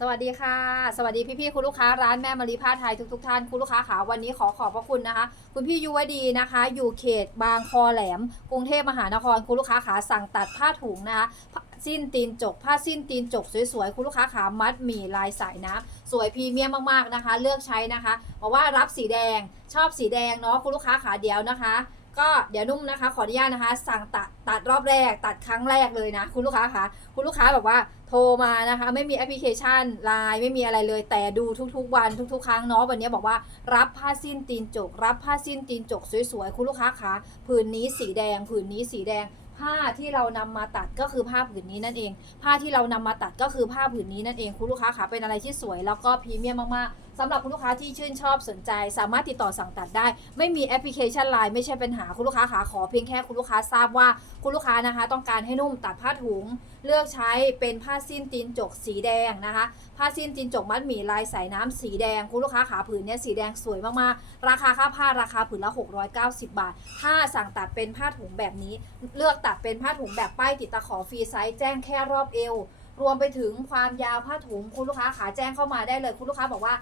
สวัสดีค่ะ สวัสดีพี่ๆคุณลูกค้าร้านแม่มารีผ้าไทยทุกๆท่านคุณลูกค้าขาวันนี้ขอขอบพระคุณนะคะ คุณพี่ยุวดีนะคะ อยู่เขตบางคอแหลม กรุงเทพมหานครคุณลูกค้าขาสั่งตัดผ้าถุงนะคะสิ้นตีนจก ผ้าสิ้นตีนจกสวยๆ คุณลูกค้าขามัดหมี่ลายสายน้ำสวยพรีเมียมมากๆนะคะ เลือกใช้นะคะบอกว่ารับสีแดงชอบสีแดงเนาะคุณลูกค้าขาเดียวนะคะ ก็เดี๋ยวนุ่มนะคะ ขออนุญาตนะคะ สั่งตัดตัดรอบแรก ตัดครั้งแรกเลยนะ คุณลูกค้าคะคุณลูกค้าแบบว่าโทรมานะคะ ไม่มีแอปพลิเคชันไลน์ไม่มีอะไรเลย แต่ดูทุกๆ วันทุก ๆ ครั้งเนาะวันนี้บอกว่ารับผ้าสิ้นตีนจก รับผ้าสิ้นตีนจกสวยๆคุณลูกค้าคะผืนนี้สีแดงผืนนี้สีแดงผ้าที่เรานำมาตัดก็คือผ้าผืนนี้นั่นเอง ผ้าที่เรานำมาตัดก็คือผ้าผืนนี้นั่นเองคุณลูกค้าคะเป็นอะไรที่สวยแล้วก็พรีเมียมมากๆ สำหรับคุณลูกค้าที่ชื่นชอบสนใจ สามารถติดต่อสั่งตัดได้ ไม่มีแอปพลิเคชันไลน์ไม่ใช่ปัญหาคุณลูกค้าขาขอเพียงแค่คุณลูกค้าทราบว่าคุณลูกค้านะคะ ต้องการให้นุ่มตัดผ้าถุง เลือกใช้เป็นผ้าสิ้นตีนจกสีแดงนะคะ ผ้าสิ้นตีนจกมัดหมี่ลายสายน้ำสีแดง คุณลูกค้าขาผืนเนี้ยสีแดงสวยมากๆ ราคาค่าผ้าราคาผืนละ 690 บาท ถ้าสั่งตัดเป็นผ้าถุงแบบนี้ เลือกตัดเป็นผ้าถุงแบบป้ายติดตะขอฟรีไซส์แจ้งแค่รอบเอวรวมไปถึงความยาวผ้าถุงคุณลูกค้าขาแจ้งเข้ามาได้เลย คุณลูกค้าบอกว่า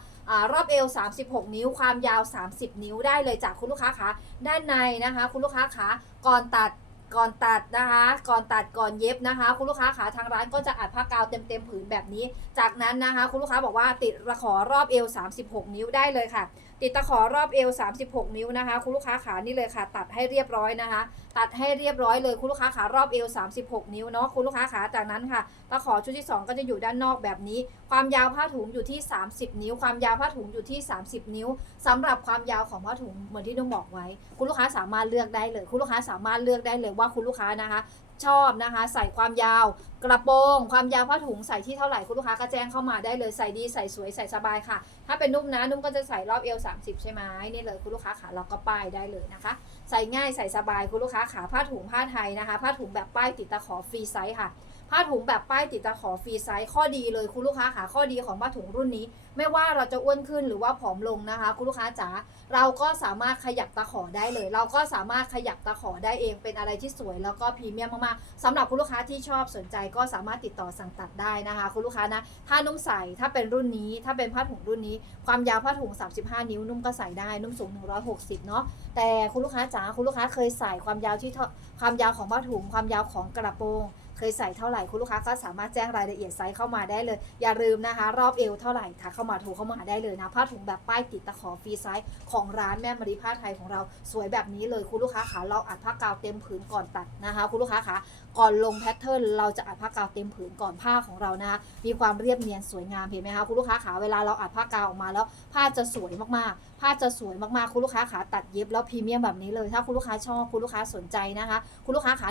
รอบเอว 36 นิ้ว ความยาว 30 นิ้วได้เลยจากคุณลูกค้าขาด้านในนะคะ คุณลูกค้าขาก่อนตัด ก่อนตัดนะคะ ก่อนตัดก่อนเย็บนะคะ คุณลูกค้าขาทางร้านก็จะอัดผ้ากาวเต็มๆผืนแบบนี้ จากนั้นนะคะ คุณลูกค้าบอกว่าติดระขอรอบเอว 36 นิ้วได้เลยค่ะ ติดตะขอรอบเอว 36 นิ้วนะคะ คุณลูกค้าขานี่เลยค่ะ ตัดให้เรียบร้อยนะคะ ตัดให้เรียบร้อยเลยคุณลูกค้าขารอบเอว 36 นิ้วเนาะคุณลูกค้าขาจากนั้นค่ะตะขอชุดที่ 2 ก็จะอยู่ด้านนอกแบบนี้ ความยาวผ้าถุงอยู่ที่ 30 นิ้ว ความยาวผ้าถุงอยู่ที่ 30 นิ้วสำหรับความยาวของผ้าถุงเหมือนที่นุ่มบอกไว้ คุณลูกค้าสามารถเลือกได้เลย คุณลูกค้าสามารถเลือกได้เลยว่าคุณลูกค้านะคะ ชอบนะคะ ใส่ความยาวกระโปรงความยาวผ้าถุงใส่ที่เท่าไหร่คุณลูกค้าก็แจ้งเข้ามาได้เลยใส่ดีใส่สวยใส่สบายค่ะ ถ้าเป็นนุ่มนะนุ่มก็จะใส่รอบเอว30 ใช่ไหมนี่เลยคุณลูกค้าขาเราก็ป้ายได้เลยนะคะ ใส่ง่ายใส่สบายคุณลูกค้าขาผ้าถุงผ้าไทยนะคะ ผ้าถุงแบบป้ายติดตะขอฟรีไซส์ค่ะ ผ้าถุงแบบป้ายติดตะขอฟรีไซส์ข้อดีเลยคุณลูกค้าขาข้อดีของผ้าถุงรุ่นนี้ ไม่ว่าเราจะอ้วนขึ้นหรือว่าผอมลงนะคะ คุณลูกค้าจ๋าเราก็สามารถขยับตะขอได้เลย เราก็สามารถขยับตะขอได้เองเป็นอะไรที่สวย แล้วก็พรีเมียมมากๆสำหรับคุณลูกค้าที่ชอบสนใจก็สามารถติดต่อสั่งตัดได้นะคะ คุณลูกค้านะถ้านุ่มใส่ถ้าเป็นรุ่นนี้ ถ้าเป็นผ้าถุงรุ่นนี้ ความยาวผ้าถุง 35 นิ้วนุ่มก็ใส่ได้นุ่มสูง 160 เนาะแต่คุณลูกค้าจ๋าคุณลูกค้าเคยใส่ความยาวที่เท่าความยาวของผ้าถุงความยาวของกระโปรง เคยใส่เท่าไหร่คุณลูกค้าก็สามารถแจ้งรายละเอียดไซส์เข้ามาได้เลย อย่าลืมนะคะ รอบเอวเท่าไหร่ทักเข้ามาโทรเข้ามาได้เลยนะผ้าถุงแบบป้ายติดตะขอฟรีไซส์ของร้านแม่มารีผ้าไทยของเราสวยแบบนี้เลยคุณลูกค้าขาเราอัดผ้ากาวเต็มผืนก่อนตัดนะคะ คุณลูกค้าขาก่อนลงแพทเทิร์นเราจะอัดผ้ากาวเต็มผืนก่อนผ้าของเรานะคะมีความเรียบเนียนสวยงามเห็นไหมคะคุณลูกค้าขาเวลาเราอัดผ้ากาวออกมาแล้ว ผ้าจะสวยมากๆ ผ้าจะสวยมากๆคุณลูกค้าขาตัดเย็บแล้วพรีเมียมแบบนี้เลยถ้าคุณลูกค้าชอบคุณลูกค้าสนใจนะคะ คุณลูกค้าขา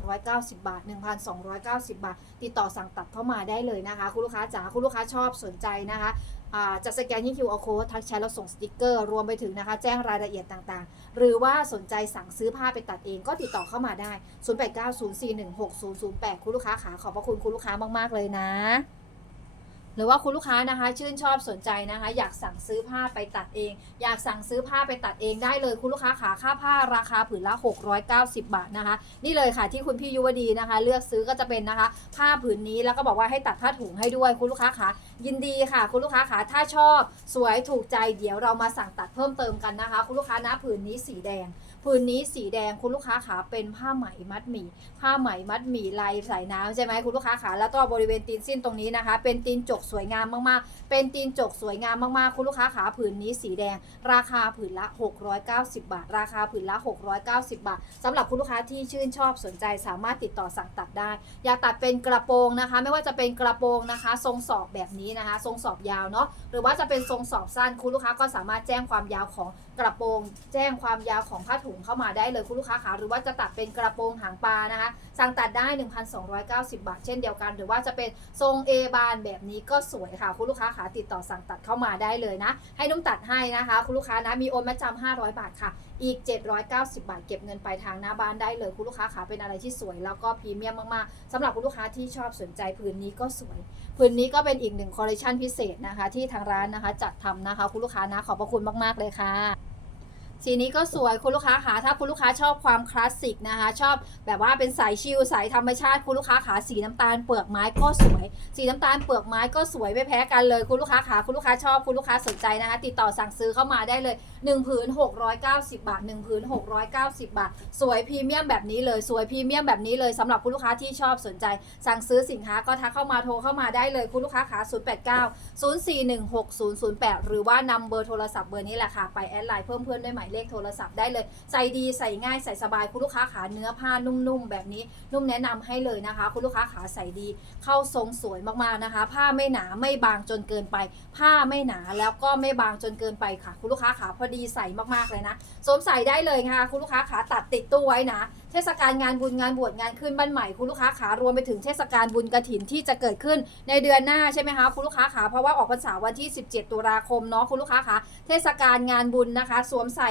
1,290 บาท1,290 บาท ติดต่อสั่งตัดเข้ามาได้เลยนะคะ คุณลูกค้าจ๋าคุณลูกค้าชอบสนใจนะคะจะสแกนยี่คิวอาโค้ดทักแชทแล้วส่งสติกเกอร์ รวมไปถึงนะคะ แจ้งรายละเอียดต่างๆ หรือว่าสนใจสั่งซื้อผ้าไปตัดเองก็ติดต่อเข้ามาได้ 0890416008 คุณลูกค้าขาขอบพระคุณคุณลูกค้ามากๆเลยนะ หรือว่าคุณลูกค้านะคะชื่นชอบสนใจนะคะ อยากสั่งซื้อผ้าไปตัดเอง อยากสั่งซื้อผ้าไปตัดเองได้เลยคุณลูกค้าขาค่าผ้าราคาผืนละ 690 บาทนะคะ นี่เลยค่ะที่คุณพี่ยุวดีนะคะ เลือกซื้อก็จะเป็นนะคะ ผ้าผืนนี้แล้วก็บอกว่าให้ตัดผ้าถุงให้ด้วยคุณลูกค้าขายินดีค่ะ คุณลูกค้าขาถ้าชอบ สวยถูกใจเดี๋ยวเรามาสั่งตัดเพิ่มเติมกันนะคะ คุณลูกค้านะผืนนี้สีแดง ผืนนี้สีแดงคุณลูกค้าขาเป็นผ้าไหมมัดหมี่ผ้าไหมมัดหมี่ลายสายน้ำใช่ไหมคุณลูกค้าขาแล้วก็บริเวณตีนสิ้นตรงนี้นะคะ เป็นตีนจกสวยงามมากๆ เป็นตีนจกสวยงามมากๆ คุณลูกค้าขาผืนนี้สีแดง ราคาผืนละ 690 บาท ราคาผืนละ 690 บาทสำหรับคุณลูกค้าที่ชื่นชอบสนใจสามารถติดต่อสั่งตัดได้ อยากตัดเป็นกระโปรงนะคะ ไม่ว่าจะเป็นกระโปรงนะคะ ทรงสอบแบบนี้นะคะ ทรงสอบยาวเนาะหรือว่าจะเป็นทรงสอบสั้นคุณลูกค้าก็สามารถแจ้งความยาวของกระโปรงแจ้งความยาวของผ้าถุงเข้ามาได้เลยคุณลูกค้าขาหรือว่าจะตัดเป็นกระโปรงหางปลานะคะ สั่งตัดได้ 1,290 บาท เช่นเดียวกัน หรือว่าจะเป็นทรง A บานแบบนี้ก็สวยค่ะ คุณลูกค้าขาติดต่อสั่งตัดเข้ามาได้เลยนะ ให้นุ่มตัดให้นะคะ คุณลูกค้านะมีโอนมาจำ500 บาทค่ะ อีก 790 บาท เก็บเงินปลายทางหน้าบ้านได้เลยคุณลูกค้าขาเป็นอะไรที่สวย แล้วก็พรีเมียมมากๆสำหรับคุณลูกค้าที่ชอบสนใจผืนนี้ก็สวยผืนนี้ก็เป็นอีกหนึ่งคอลเลคชันพิเศษนะคะ ที่ทางร้านนะคะจัดทำนะคะ คุณลูกค้านะขอบพระคุณมากๆเลยค่ะ สีนี้ก็สวยคุณลูกค้าค่ะถ้าคุณลูกค้าชอบความคลาสสิกนะคะ ชอบแบบว่าเป็นสายชิลสายธรรมชาติคุณลูกค้าขาสีน้ำตาลเปลือกไม้ก็สวย สีน้ำตาลเปลือกไม้ก็สวยไม่แพ้กันเลย คุณลูกค้าขาคุณลูกค้าชอบคุณลูกค้าสนใจนะคะ ติดต่อสั่งซื้อเข้ามาได้เลย1ผืน690 บาท1ผืน690 บาท สวยพรีเมียมแบบนี้เลยสวยพรีเมียมแบบนี้เลยสำหรับคุณลูกค้าที่ชอบสนใจ สั่งซื้อสินค้าก็ทักเข้ามาโทรเข้ามาได้เลยคุณลูกค้าขา089 0416 008 หรือว่านำเบอร์โทรศัพท์เบอร์นี้แหละค่ะไปแอดไลน์เพิ่มเพื่อนด้หมายเลขโทรศัพท์ได้เลย ใส่ดีใส่ง่ายใส่สบายคุณลูกค้าขาเนื้อผ้านุ่มๆแบบนี้นุ่มแนะนำให้เลยนะคะ คุณลูกค้าขาใส่ดี เข้าทรงสวยมากๆนะคะ ผ้าไม่หนาไม่บางจนเกินไป ผ้าไม่หนาแล้วก็ไม่บางจนเกินไปค่ะ คุณลูกค้าขาพอดีใส่มากๆเลยนะสวมใส่ได้เลยค่ะ คุณลูกค้าขาตัดติดตู้ไว้นะเทศกาลงานบุญงานบวชงานขึ้นบ้านใหม่คุณลูกค้าขารวมไปถึงเทศกาลบุญกระถินที่จะเกิดขึ้นในเดือนหน้าใช่ไหมคะคุณลูกค้าขาเพราะว่าออกพรรษาวันที่ 17 ตุลาคมเนาะคุณลูกค้าขาเทศกาลงานบุญนะคะ สวมใส่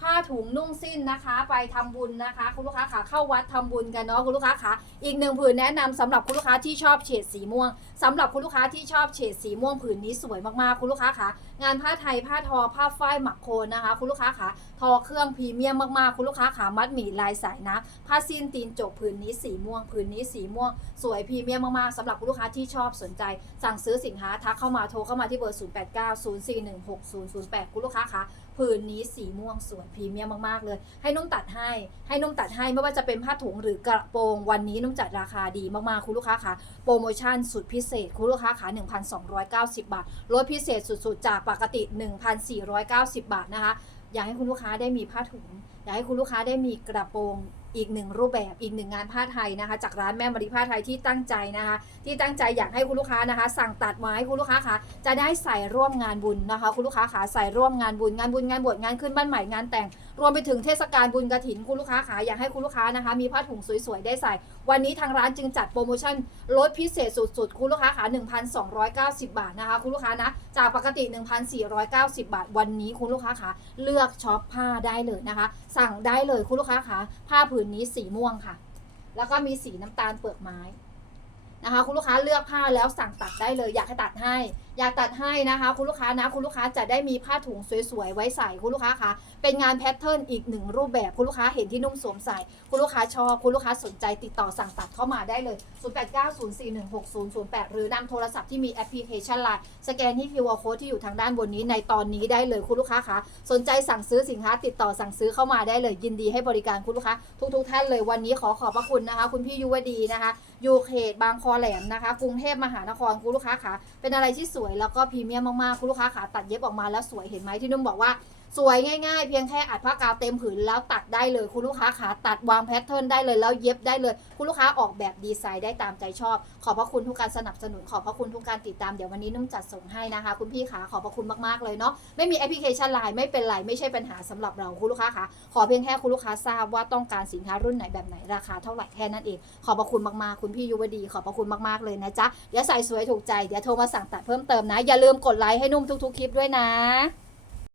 ผ้าถุงนุ่งสิ้นนะคะ ไปทำบุญนะคะ คุณลูกค้าขาเข้าวัดทำบุญกันเนาะคุณลูกค้าขาอีกหนึ่งผืนแนะนำสำหรับคุณลูกค้าที่ชอบเฉดสีม่วงสำหรับคุณลูกค้าที่ชอบเฉดสีม่วงผืนนี้สวยมากๆคุณลูกค้าขางานผ้าไทยผ้าทอผ้าฝ้ายหมักโคนนะคะ คุณลูกค้าขาทอเครื่องพรีเมียมมากๆคุณลูกค้าขามัดหมี่ลายสายนะผ้าสิ้นตีนจบผืนนี้สีม่วงผืนนี้สีม่วง สวยพรีเมียมมากๆสำหรับคุณลูกค้าที่ชอบสนใจ สั่งซื้อสินค้าทักเข้ามาโทรเข้ามาที่เบอร์ 0890416008 คุณลูกค้าคะผืนนี้สีม่วงสวยพรีเมียมมากๆเลย ให้นุ่มตัดให้ ให้นุ่มตัดให้ไม่ว่าจะเป็นผ้าถุงหรือกระโปรงวันนี้นุ่มจัดราคาดีมากๆคุณลูกค้าคะโปรโมชั่นสุดพิเศษคุณลูกค้าคะ1,290 บาทลดพิเศษสุดๆ จากปกติ 1,490 บาทนะคะ อยากให้คุณลูกค้าได้มีผ้าถุง อยากให้คุณลูกค้าได้มีกระโปรง อีกหนึ่งรูปแบบอีกหนึ่งงานผ้าไทยนะคะ จากร้านแม่มารีผ้าไทยที่ตั้งใจนะคะ ที่ตั้งใจอยากให้คุณลูกค้านะคะ สั่งตัดไว้คุณลูกค้าคะจะได้ใส่ร่วมงานบุญนะคะ คุณลูกค้าค่ะใส่ร่วมงานบุญงานบุญงานบวชงานขึ้นบ้านใหม่งานแต่ง รวมไปถึงเทศกาลบุญกระถินคุณลูกค้าค่ะอยากให้คุณลูกค้านะคะ มีผ้าถุงสวยๆได้ใส่ วันนี้ทางร้านจึงจัดโปรโมชั่นลดพิเศษสุดๆ คุณลูกค้าขา1,290 บาทนะคะ คุณลูกค้านะ จากปกติ 1,490 บาท วันนี้คุณลูกค้าขาเลือกช็อปผ้าได้เลยนะคะ สั่งได้เลยคุณลูกค้าขาผ้าผืนนี้สีม่วงค่ะ แล้วก็มีสีน้ำตาลเปลือกไม้ นะคะ คุณลูกค้าเลือกผ้าแล้วสั่งตัดได้เลย อยากให้ตัดให้ อยากตัดให้นะคะ คุณลูกค้านะคุณลูกค้าจะได้มีผ้าถุงสวยๆไว้ใส่คุณลูกค้าคะเป็นงานแพทเทิร์นอีกหนึ่งรูปแบบคุณลูกค้าเห็นที่นุ่มสวมใส่ คุณลูกค้าชอบคุณลูกค้าสนใจติดต่อสั่งตัดเข้ามาได้เลย 0890416008 หรือนำโทรศัพท์ที่มีแอปพลิเคชันไลน์สแกนที่ QR code ที่อยู่ทางด้านบนนี้ในตอนนี้ได้เลยคุณลูกค้าคะสนใจสั่งซื้อสินค้าติดต่อสั่งซื้อเข้ามาได้เลย ยินดีให้บริการคุณลูกค้าทุกๆท่านเลยวันนี้ขอขอบพระคุณนะคะ คุณพี่ยุวดีนะคะอ ยู่เขตบางคอแหลมนะคะ กรุงเทพมหานครคุณลูกค้าขาเป็นอะไรที่สวยแล้วก็พรีเมียมมากๆคุณลูกค้าขาตัดเย็บออกมาแล้วสวยเห็นไหมที่นุ่มบอกว่า สวยง่ายๆ เพียงแค่อัดผ้ากาวเต็มผืนแล้วตัดได้เลย คุณลูกค้าขาตัดวางแพทเทิร์นได้เลยแล้วเย็บได้เลย คุณลูกค้าออกแบบดีไซน์ได้ตามใจชอบ ขอบพระคุณทุกการสนับสนุน ขอบพระคุณทุกการติดตามเดี๋ยววันนี้นุ่มจัดส่งให้นะคะ คุณพี่ขาขอบพระคุณมากๆเลยเนาะไม่มีแอปพลิเคชันไลน์ไม่เป็นไรไม่ใช่ปัญหาสำหรับเราคุณลูกค้าขาขอเพียงแค่คุณลูกค้าทราบว่าต้องการสินค้ารุ่นไหนแบบไหนราคาเท่าไหร่แค่นั้นเองขอบพระคุณมากๆคุณพี่ยุวดี ขอบพระคุณมากๆเลยนะจ๊ะเดี๋ยวใส่สวยถูกใจเดี๋ยวโทรมาสั่งตัดเพิ่มเติมนะอย่าลืมกดไลค์ให้นุ่มทุกๆคลิปด้วยนะ